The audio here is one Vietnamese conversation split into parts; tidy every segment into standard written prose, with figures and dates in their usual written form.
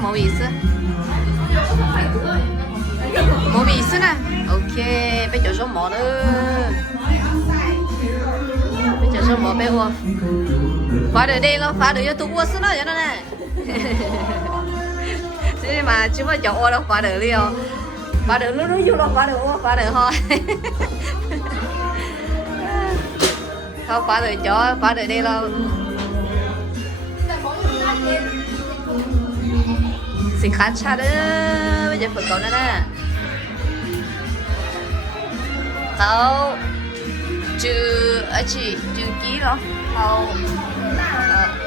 它冇意思，冇意思呢。OK，被叫什么呢？被叫什么被我？发到đây lo, phát được cho tôi死了，原来呢。thế mà chứ mà cháu ô đâu phát được liền, phát được lúc lúc lo phát được ô, phát được thôi. Không phát được cho, phát được đây lo. Xin khá cha đó, bây giờ phải cậu nữa nè. Tao chữ ở chỉ chữ ký đó,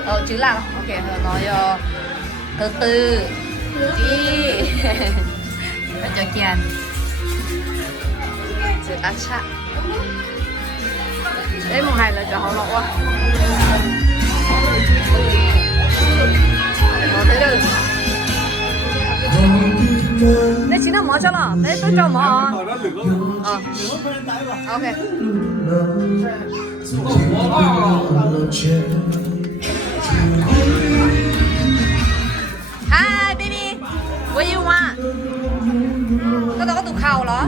tao chữ là ok, nói từ từ ký, nó cho kiền, chữ khá cha. Đấy một ngày là cho họ lọc quá. Thế được. Đây chính là mỏ cho nó, đấy tôi cho mỏ. Ok. Hi baby, what do you want? Cái đó có tụ khẩu đó.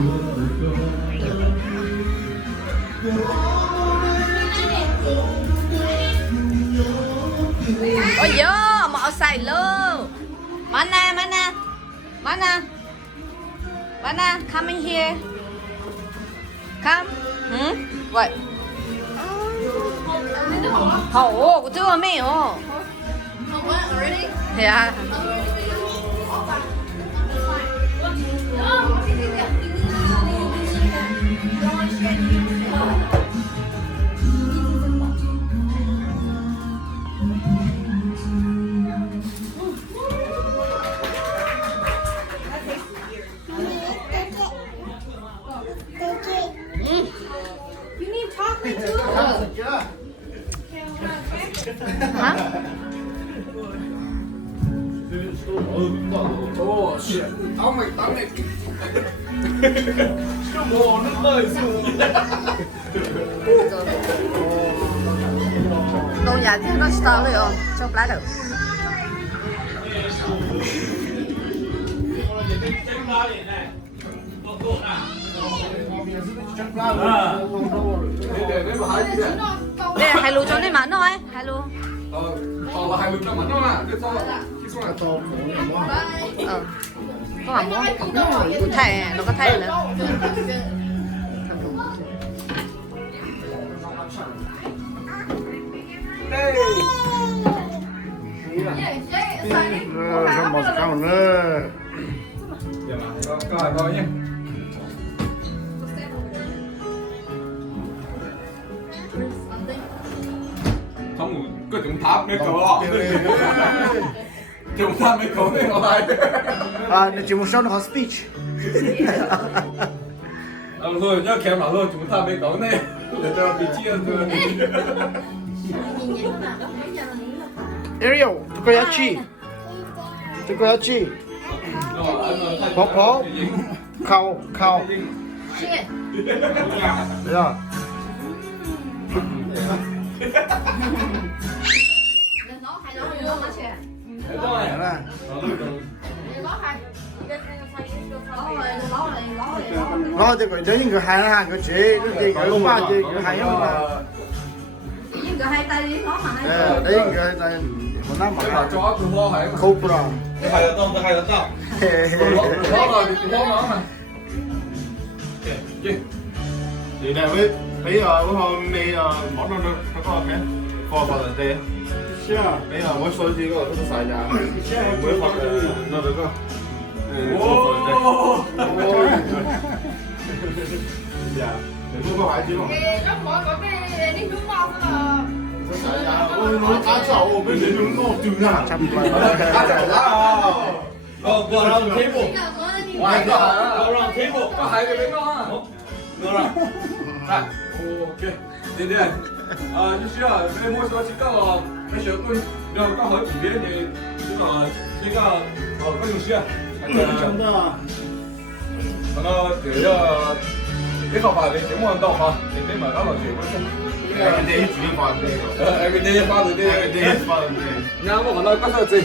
Ôi giời, mỏ xài luôn. Mana, come in here. Come. What? 好哦，我这个没有。对啊。Hả? Oh shit. Tao mày. Cái mồ nó rơi xuống. Đồ nhà thì nó store rồi, trong lá được. Đây là hai lúa cho nên mặn thôi, hai lúa. Là hai lúa cho mặn thôi à? Có mà muốn cụ thể nó có thể nữa. Không một con nữa. Coi nhé. Không, cái chúng tháp mấy cậu đó. Chúng tháp mấy cậu này ngoài. À, chỉ một số nó có speech. Thôi, nhớ kèm vào luôn, chúng tháp mấy cậu này. Để cho bị chia thôi. Ariel, takoyachi. Bó, khao. Yeah. Nó thì đến những cái hàng cái chế nó thì cái ba thì cái hàng nó Những cái hai tay đi nó mà hai tay. đấy cái tay một năm mà Cho tụi lo hãy. Cobra. Hai là tao. Lo rồi, tụi lo nó mà. Thì này bây giờ hôm nay món nó có cái phò phò tê. Bây giờ mỗi số gì có tôi xài nhà. Mỗi phò nó được không? Dạ. Để mua có phải chứ không? Nó mỗi có cái đi đúng ngon là Tôi xài nhà. Ôi nó cá chậu bên đấy đúng ngon chừng à. trăm quả. Cá chậu đó. Go around the table. Ngoài Go around the table. Có hai cái bánh đó hả? Go around. Rồi. Ok. Đi. Như chưa, cái mỗi số chỉ có cái số tôi rồi có hỏi chỉ biết thì chứ còn cái có dùng chưa? Trong đó. nó chỉ cái học bài thì chỉ muốn đọc mà thì cái mà nó là chỉ có Every day is fun day. everyday father day Every day is fun day. nhà mà còn nói có gì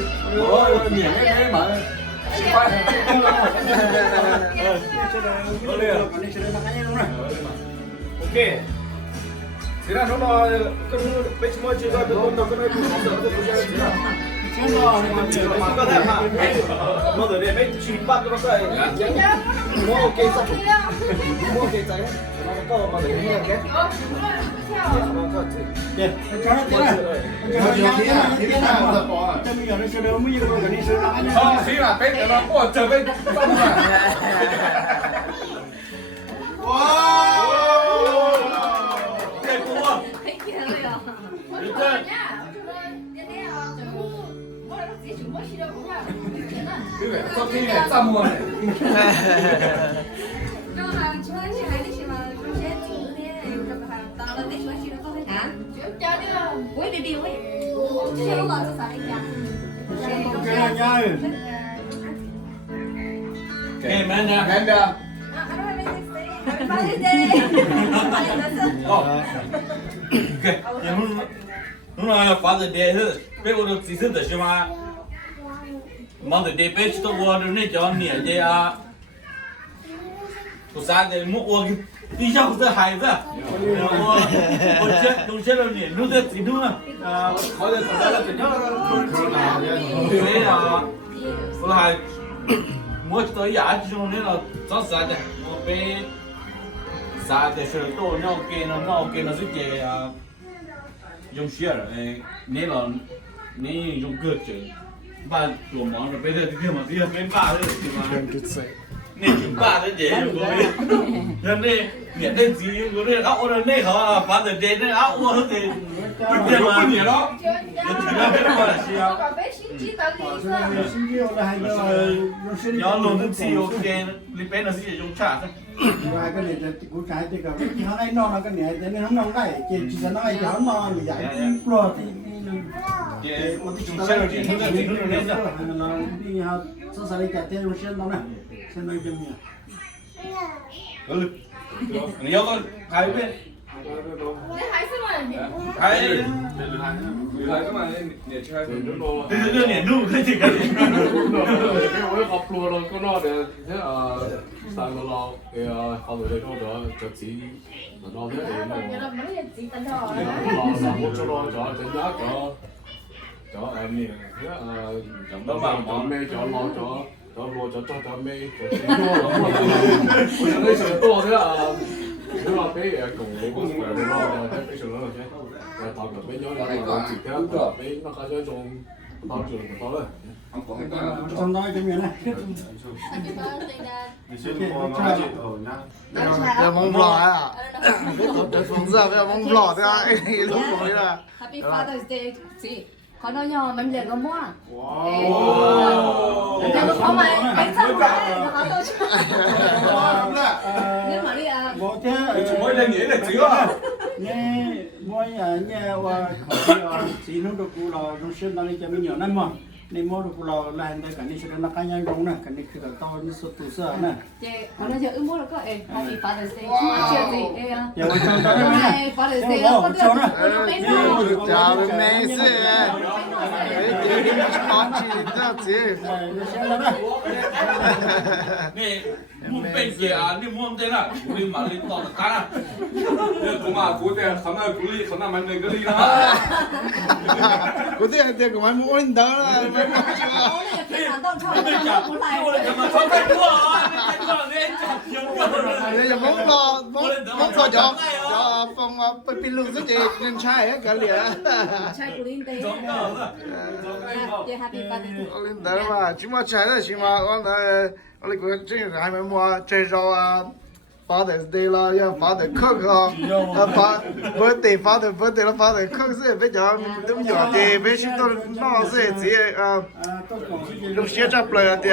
miệng cái mà ok thế là nó cái bên chúng tôi chỉ có được nó cái này cũng không được cái gì nữa mà có thể mà nó rồi đây bên chỉ bắt nó cái mua ok sao mua ok sao nó có mà để mua cái xí là bên nó bỏ chờ bên xong rồi cái cua thấy kia rồi à cái này có cái này xong rồi quấy đi quấy cái mà nè cái nè那发的电是，别个都支持的是吗？忙的电别去到我的那叫年的啊，不啥的，我你像这孩子，我这东西了年，弄的几弄了，好的好的，怎样对呀，后来我到牙这种那了，找啥的，我被啥的事都闹给了是这呀。用血了，你了，你用个针，把做忙了，别的地方这些没把的地方，你就把的这有个，那你那鸡有个，啊我的那个把的这那啊我的，不是嘛？你了要弄的鸡有给，里边的是用啥的？ cái này cũng trái thì cả cái hàng ấy nó là cái này thì nó không nông đây chỉ là nó ấy nó bị giải rồi thì một tí chúng ta là chỉ nó đi học sau sau đi chặt tiền rồi xem nó này xem nó chấm nhỉ你要个还有边？还来干嘛？你去还是这年度这个。 我học luôn rồi có nó để thế sang nó lo thì họ người đây có đó cho chị nó thế thì nó lo sang một chỗ lo cho chân giá cho em nè thế chẳng đó mà cho mê cho lo cho lo cho mê cho cái sự to thế thế là cái cùng cũng phải lo cái sự đó là thế tao gặp mấy nhóm là chỉ thế mấy nó có trong tao trường của tao đấy trong đó chấm nhỉ này Giờ mong lò à? Để phóng ra bây mong lò thế à? Lúc rồi là. Happy Father's Day chị có nó nhỏ mình liền có mua để nó có mày cái xong rồi nó có tôi nhưng mà đi à bộ thế mỗi lần nghĩ là chỉ có nghe mỗi nghe qua khỏi chỉ nó được cụ lò trong sân đang đi chấm nhiều năm mà nên mua được cụ lò làm đây cả này sẽ nó cá nhân đúng này cả nàyคือto như sốt tủ sữa này chị nó giờ mua được có Happy Father's Day chưa chuyện gì ê giờ mình trong đó này Father's Day nó có được nó mấy sao Chào bên này sẽ. Để đi món gì đó chứ.你木被子啊，你木在那，你买的到的干了。古嘛古的，可能古里可能蛮那个里啦。 Có thể thì của anh muốn đó là cái phản động cho你讲，我怎么说太多啊？太多了，你讲 đây là món lò cho phòng pin luôn rất là nên trai hết cả liền. trai của Linh Tây giống nhau rồi. chị Happy Father's Day Lên đó mà chỉ mà trai đó chỉ mà con là con lại cái chuyện là hai mươi mua chơi rau à Father's Day là ya Father cook à Father là Father cook sẽ bây giờ đúng giờ thì bây giờ tôi nó sẽ chỉ lúc xưa chấp lại thì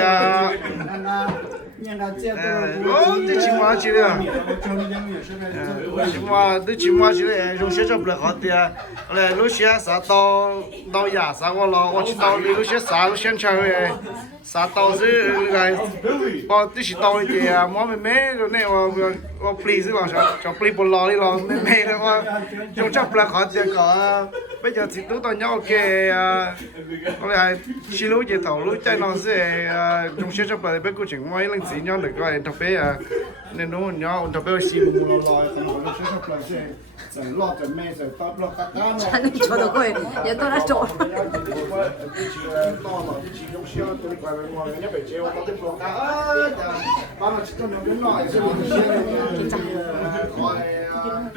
thì chỉ mà chỉ là chỉ mà chỉ là lúc xưa chấp lại họ thì là lúc xưa sao tao nhà sao qua lo chỉ tao lúc xưa sao lúc xưa chơi 啥刀是个，我这是刀的啊，我妹妹那我 please 了，就 please 不老的了，妹妹的话，用这不来考这个，bây giờ thì tôi nhau cái có lẽ xí lối về tàu lối chạy nó sẽ dùng xe chấp lại bên cô chuyện mấy lần xí nhau được coi thằng bé nên nó nhau thằng bé xí mua lo còn nó sẽ sắp lại sẽ rồi lo cho mẹ rồi tao lo cắt cá Chả được cho được quên, giờ tôi đã trộn.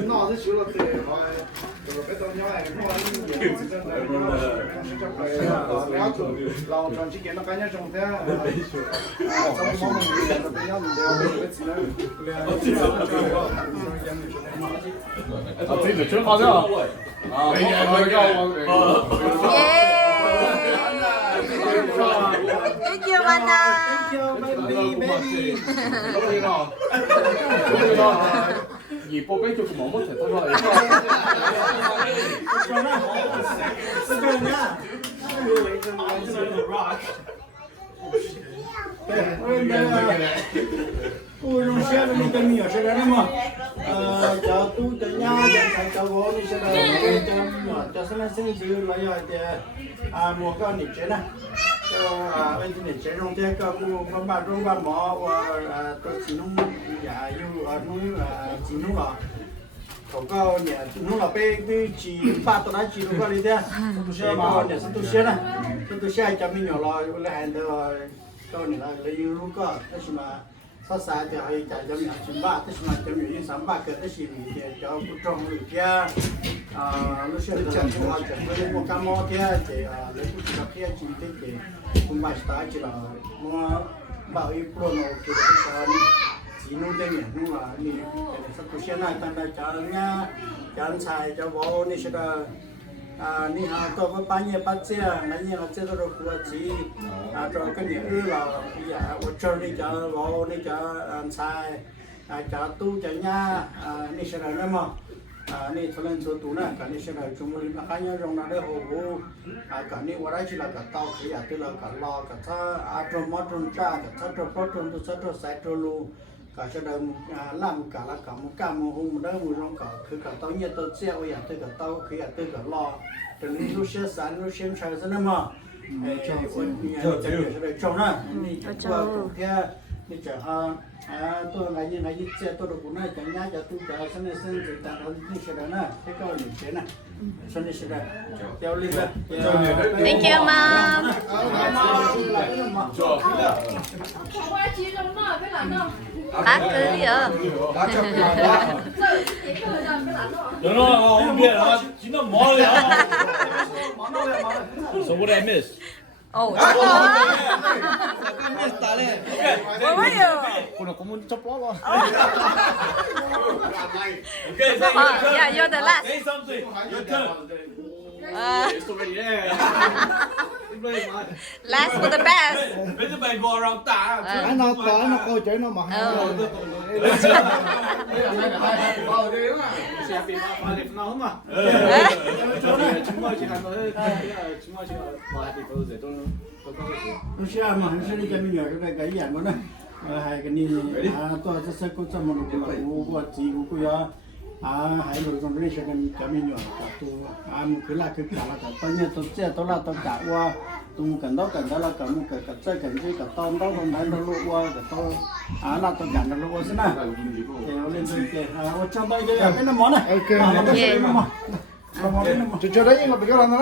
nó sẽ chịu được thì rồi bây giờ nhau này nó tròn chỉ kiến nó cái nhau trồng thế trong món mình nó bên nhau mình đều biết gì nữa自己吃好像啊，Thank you, Anna. 이 뽑에 좀 너무 됐다. cô dùng xe là mình cần nhiều xe đó mà cho tu cho nhà cho bố đi xe đó cho xe này sinh dưỡng lại rồi thì mua cái này chế này cho bên này chế trong thế có mua ba rong ba mỏ và tôi chỉ nung dạ yêu nung chỉ nung là không có nhà nung là cái chỉ ba tôi nói chỉ nung cái gì thế tôi xe mà nhà tôi xe này tôi xe cho mình nhỏ rồi là hàng đó tôi này là lấy lúc có cái gì mà sao sao thì hay chạy cho mình chim ba, tức là cho mình sắm ba cái tức là mình cho cụ trồng người kia, lúc xưa là chúng ta chơi một cái món kia thì lấy cụ trồng kia chim tết thì cũng phải start chỉ là mua bảo y pro nó thì cái chỉ nuôi đây nhỉ, nuôi là mình cái số tiền này tăng đại cho nha, cho anh xài cho bố này sẽ làนี่ฮะตัวก็ปัญญาปัจเจกนั่นยังจะต้องรู้จีตัวก็เนี่ยเราอย่าวัชนี่จะเรานี่จะใช้จะตู้จะย่านี่เสร็จแล้วมั้งนี่ทุเรศตัวนั้นกันนี่เสร็จแล้วจุ่มลิ้นมาขยันลงนั่นเลยโอ้โหกันนี่ว่าได้ชิลกับเตาขยะที่เรากับรอกับถ้าตรมอตรจ้ากับถ้าตรมตรตัวถ้าตรใส่ตรลูก็จะเดิมล่ำกับละกับมุกามหุ่มเดิมมุร้องกับคือกับเต้าเนี่ยตัวเจ้าอย่างตัวกับเต้าคืออย่างตัวกับรอแต่นี่รู้เชื่อสารรู้เชื่อใช้ซะนะมั้งคนเนี่ยจะจะได้จงนะนี่จะตัวแค่นี่จะตัวไหนยังไงเจ้าตัวดกุน่าจะง่ายจะตู้จะสนิทสนิทแต่เราไม่เชื่อนะแค่ก็หนึ่งเชื่อนะสนิทเชื่อเจ้าลิ้น Thank you, Mom. 我要集中了，别懒了。 Bác cứ đi ở. Đừng nói ông biết là chỉ nó mỏ rồi. So what I miss? Ồ, chắc rồi. Ôi mấy giờ? Cô nào có muốn chop bó rồi. Yeah, you're the last. Say something. Your turn. Last for the best. Bây giờ mày go around ta. Anh nó tới nó coi chơi nó mà xe bị ba liệt nó mà chúng tôi chỉ là nói chúng tôi chỉ là nói thì tôi để tôi nó sẽ mà hắn sẽ đi cho mình nhỏ cái dạng đó này hai cái này tôi sẽ có cho một cái là của chị của cô hai người trong đây sẽ cần cho mình nhỏ tôi cứ là cứ cả là tôi nhớ tôi sẽ tôi là tôi cả qua tôi cần đó là cần một cái chơi cần chơi cả tôm đó không phải nó lụa qua cả tôi là tôi cần nó lụa thế nào thì lên tôi ở trong đây cái món này Yeah. món đấy cho đấy nhưng mà bây giờ là nó